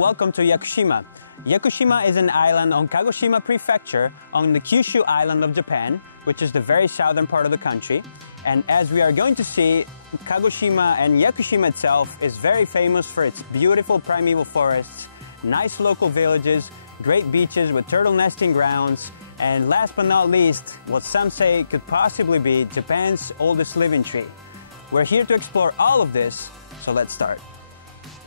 and welcome to Yakushima. Yakushima is an island on Kagoshima Prefecture on the Kyushu island of Japan, which is the very southern part of the country. And as we are going to see, Kagoshima and Yakushima itself is very famous for its beautiful primeval forests, nice local villages, great beaches with turtle nesting grounds, and last but not least, what some say could possibly be Japan's oldest living tree. We're here to explore all of this, so let's start.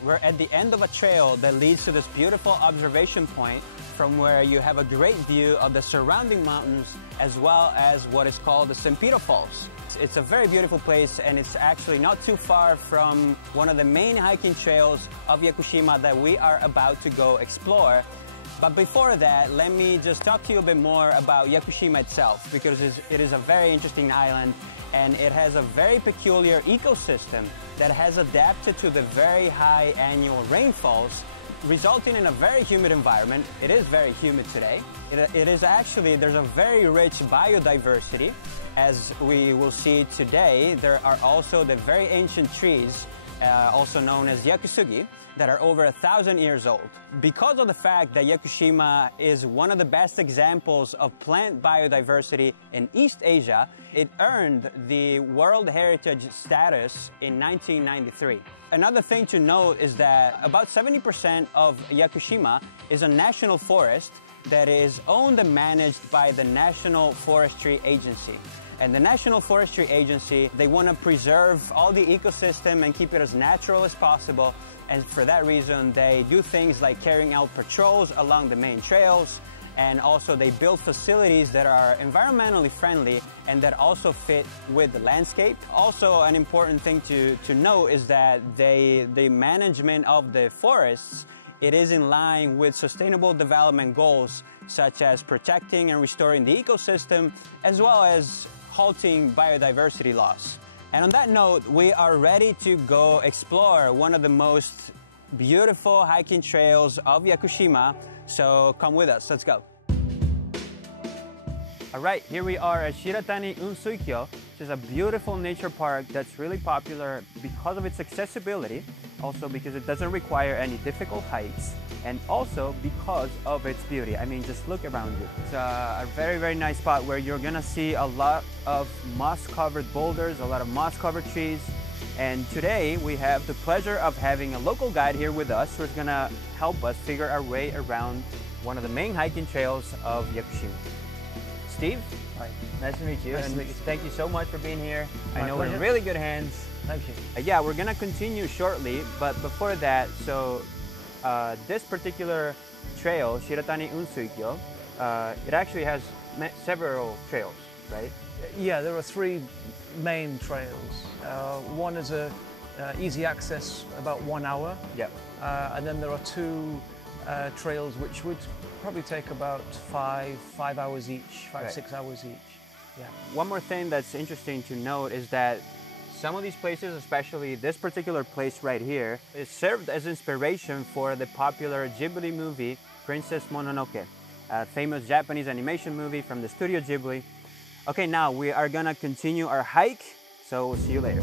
We're at the end of a trail that leads to this beautiful observation point from where you have a great view of the surrounding mountains as well as what is called the Sempiro Falls. It's a very beautiful place, and it's actually not too far from one of the main hiking trails of Yakushima that we are about to go explore. But before that, let me just talk to you a bit more about Yakushima itself, because it is a very interesting island and it has a very peculiar ecosystem that has adapted to the very high annual rainfalls, resulting in a very humid environment. It is very humid today. It is actually, there's a very rich biodiversity. As we will see today, there are also the very ancient trees, also known as yakusugi, that are over 1,000 years old. Because of the fact that Yakushima is one of the best examples of plant biodiversity in East Asia, it earned the World Heritage status in 1993. Another thing to note is that about 70% of Yakushima is a national forest that is owned and managed by the National Forestry Agency. And the National Forestry Agency, they want to preserve all the ecosystem and keep it as natural as possible. And for that reason, they do things like carrying out patrols along the main trails, and also they build facilities that are environmentally friendly and that also fit with the landscape. Also, an important thing to note is that the management of the forests, it is in line with sustainable development goals, such as protecting and restoring the ecosystem, as well as halting biodiversity loss. And on that note, we are ready to go explore one of the most beautiful hiking trails of Yakushima. So come with us, let's go. All right, here we are at Shiratani Unsuikyo, which is a beautiful nature park that's really popular because of its accessibility, also because it doesn't require any difficult hikes, and also because of its beauty. I mean, just look around you. It's a very, very nice spot where you're gonna see a lot of moss-covered boulders, a lot of moss-covered trees. And today we have the pleasure of having a local guide here with us who's gonna help us figure our way around one of the main hiking trails of Yakushima. Steve, hi. Nice to meet you. Nice to meet you. Thank you so much for being here. I know pleasure. we're in really good hands. Thank you. Yeah, we're gonna continue shortly, but before that, so this particular trail, Shiratani Unsuikyo, it actually has several trails, right? Yeah, there are three main trails. One is a easy access, about 1 hour. Yeah. And then there are two trails which would probably take about five hours each, Right. 6 hours each. Yeah. One more thing that's interesting to note is that some of these places, especially this particular place right here, is served as inspiration for the popular Ghibli movie, Princess Mononoke, a famous Japanese animation movie from the Studio Ghibli. Okay, now we are gonna continue our hike, so we'll see you later.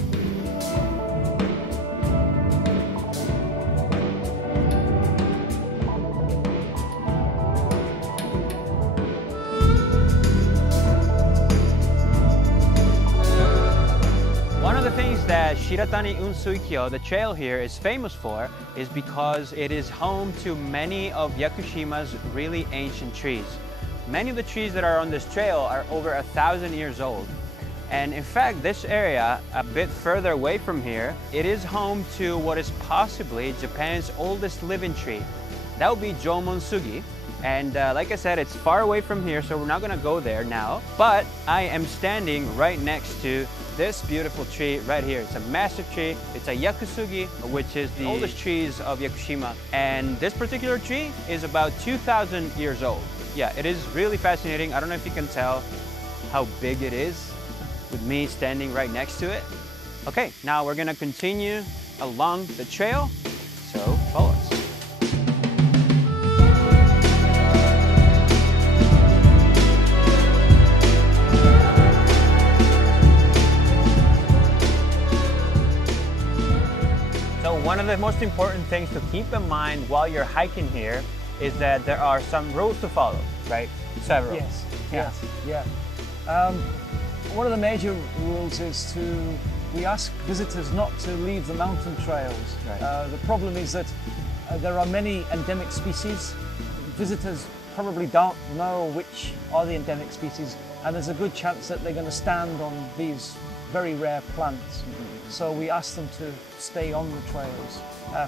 One of the things that Shiratani Unsuikyo, the trail here, is famous for is because it is home to many of Yakushima's really ancient trees. Many of the trees that are on this trail are over 1,000 years old. And in fact, this area, a bit further away from here, it is home to what is possibly Japan's oldest living tree. That would be Jomon Sugi. And like I said, it's far away from here, so we're not gonna go there now. But I am standing right next to this beautiful tree right here. It's a massive tree. It's a yakusugi, which is the oldest trees of Yakushima. And this particular tree is about 2,000 years old. Yeah, it is really fascinating. I don't know if you can tell how big it is with me standing right next to it. Okay, now we're gonna continue along the trail, so follow us. One of the most important things to keep in mind while you're hiking here is that there are some rules to follow, right? Several. Yes, Yeah. yes, yeah. One of the major rules is we ask visitors not to leave the mountain trails. Right. The problem is that there are many endemic species. Visitors probably don't know which are the endemic species, and there's a good chance that they're going to stand on these very rare plants. So we ask them to stay on the trails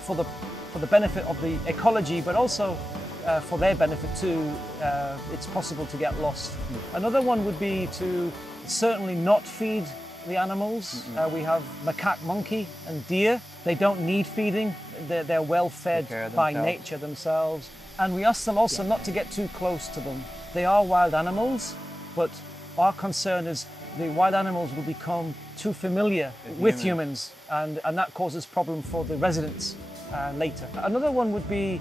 for the benefit of the ecology, but also for their benefit too. It's possible to get lost. Another one would be to certainly not feed the animals. We have macaque, monkey and deer. They don't need feeding. They're well fed by nature themselves. And we ask them also not to get too close to them. They are wild animals, but our concern is the wild animals will become too familiar with humans, and that causes problem for the residents later. Another one would be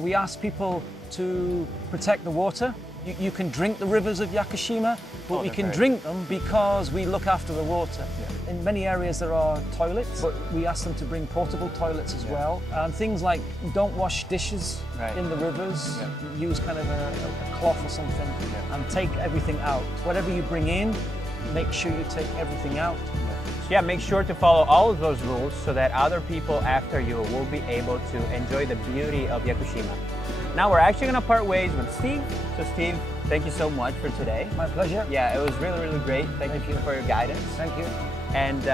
we ask people to protect the water. You can drink the rivers of Yakushima, but we can drink them because we look after the water. Yeah. In many areas there are toilets, but we ask them to bring portable toilets as well. And things like don't wash dishes in the rivers, use kind of a cloth or something, and take everything out. Whatever you bring in, make sure you take everything out. Yeah, make sure to follow all of those rules so that other people after you will be able to enjoy the beauty of Yakushima. Now we're actually going to part ways with Steve. So Steve, thank you so much for today. My pleasure. Yeah, it was really, really great. Thank you for your guidance. Thank you. And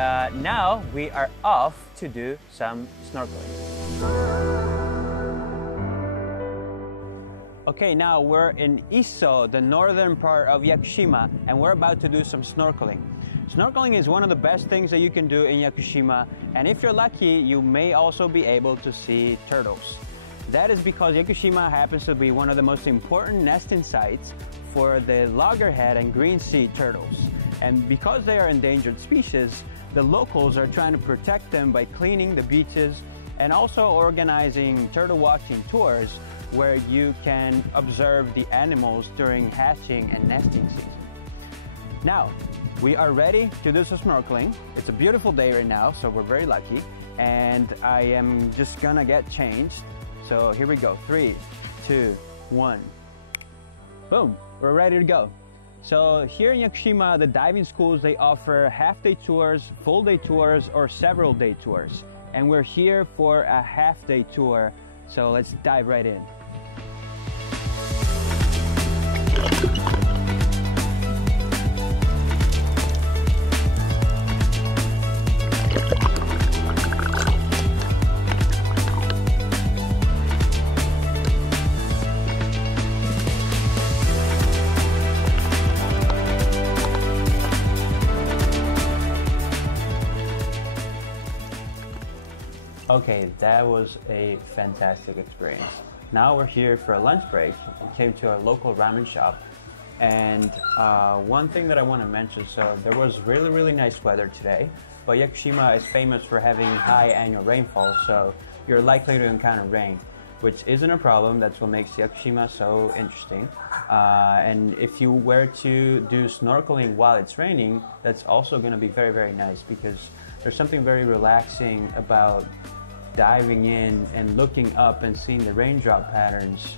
now we are off to do some snorkeling. Okay, now we're in Isso, the northern part of Yakushima, and we're about to do some snorkeling. Snorkeling is one of the best things that you can do in Yakushima, and if you're lucky, you may also be able to see turtles. That is because Yakushima happens to be one of the most important nesting sites for the loggerhead and green sea turtles. And because they are endangered species, the locals are trying to protect them by cleaning the beaches and also organizing turtle watching tours where you can observe the animals during hatching and nesting season. Now, we are ready to do some snorkeling. It's a beautiful day right now, so we're very lucky. And I am just gonna get changed. So here we go, 3, 2, 1. Boom, we're ready to go. So here in Yakushima, the diving schools, they offer half-day tours, full-day tours, or several-day tours. And we're here for a half-day tour, so let's dive right in. Okay, that was a fantastic experience. Now we're here for a lunch break. We came to a local ramen shop. And one thing that I want to mention, so there was really, really nice weather today, but Yakushima is famous for having high annual rainfall, so you're likely to encounter rain, which isn't a problem. That's what makes Yakushima so interesting. And if you were to do snorkeling while it's raining, that's also going to be very, very nice because there's something very relaxing about diving in and looking up and seeing the raindrop patterns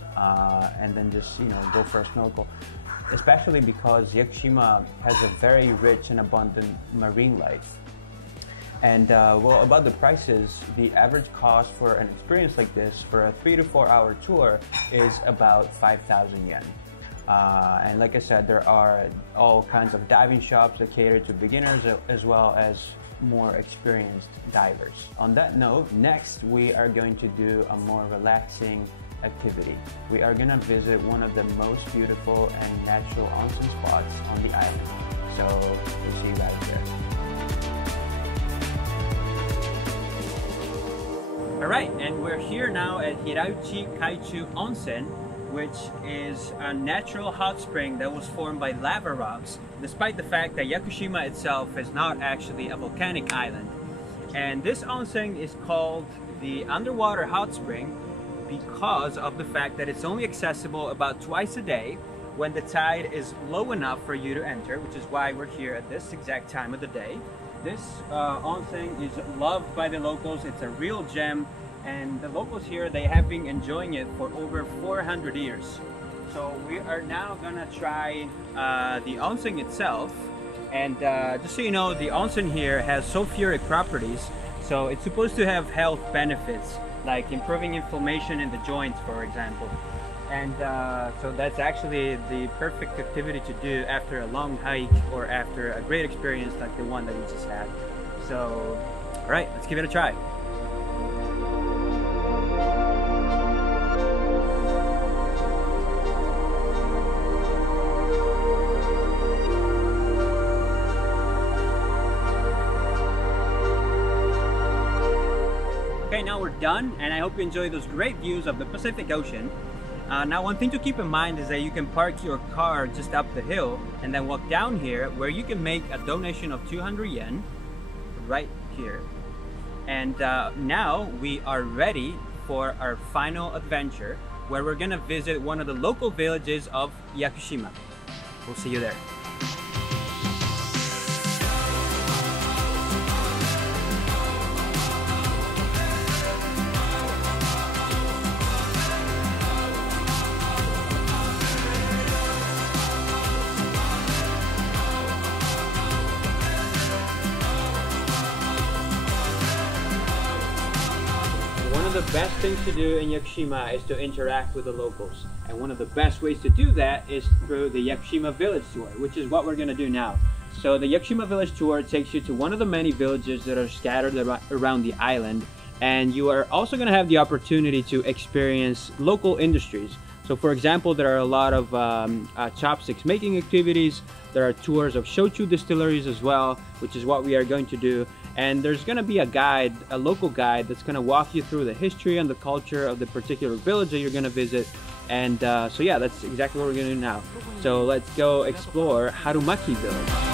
and then just, go for a snorkel. Especially because Yakushima has a very rich and abundant marine life. And well, about the prices, the average cost for an experience like this for a 3 to 4 hour tour is about 5,000 yen. And like I said, there are all kinds of diving shops that cater to beginners as well as more experienced divers. On that note, next we are going to do a more relaxing activity. We are going to visit one of the most beautiful and natural onsen spots on the island. So we'll see you guys there. Alright, and we're here now at Hirauchi Kaichu Onsen, which is a natural hot spring that was formed by lava rocks, despite the fact that Yakushima itself is not actually a volcanic island. And this onsen is called the underwater hot spring because of the fact that it's only accessible about twice a day when the tide is low enough for you to enter, which is why we're here at this exact time of the day. this onsen is loved by the locals. It's a real gem, and the locals here, they have been enjoying it for over 400 years. So we are now gonna try the onsen itself. And just so you know, the onsen here has sulfuric properties, so it's supposed to have health benefits, like improving inflammation in the joints, for example. And so that's actually the perfect activity to do after a long hike or after a great experience like the one that we just had. So, all right, let's give it a try. Okay, now we're done, and I hope you enjoy those great views of the Pacific Ocean. Now, one thing to keep in mind is that you can park your car just up the hill and then walk down here, where you can make a donation of 200 yen right here. And now we are ready for our final adventure, where we're gonna visit one of the local villages of Yakushima. We'll see you there. One of the best things to do in Yakushima is to interact with the locals, and one of the best ways to do that is through the Yakushima Village Tour, which is what we're going to do now. So the Yakushima Village Tour takes you to one of the many villages that are scattered around the island, and you are also going to have the opportunity to experience local industries. So for example, there are a lot of chopsticks making activities. There are tours of shochu distilleries as well, which is what we are going to do. And there's going to be a guide, a local guide, that's going to walk you through the history and the culture of the particular village that you're going to visit. And so yeah, that's exactly what we're going to do now. So let's go explore Harumaki Village.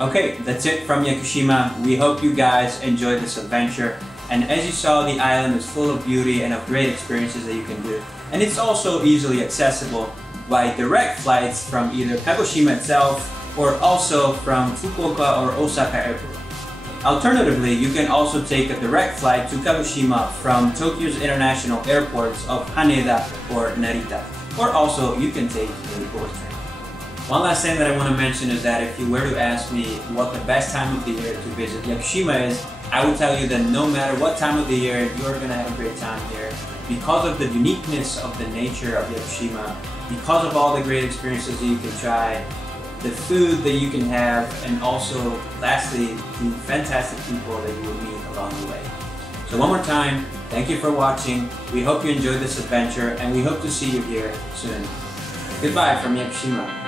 Okay, that's it from Yakushima. We hope you guys enjoyed this adventure. And as you saw, the island is full of beauty and of great experiences that you can do. And it's also easily accessible by direct flights from either Kagoshima itself or also from Fukuoka or Osaka Airport. Alternatively, you can also take a direct flight to Kagoshima from Tokyo's international airports of Haneda or Narita. Or also, you can take a bullet train. One last thing that I want to mention is that if you were to ask me what the best time of the year to visit Yakushima is, I would tell you that no matter what time of the year, you're going to have a great time here because of the uniqueness of the nature of Yakushima, because of all the great experiences that you can try, the food that you can have, and also, lastly, the fantastic people that you will meet along the way. So one more time, thank you for watching. We hope you enjoyed this adventure, and we hope to see you here soon. Goodbye from Yakushima.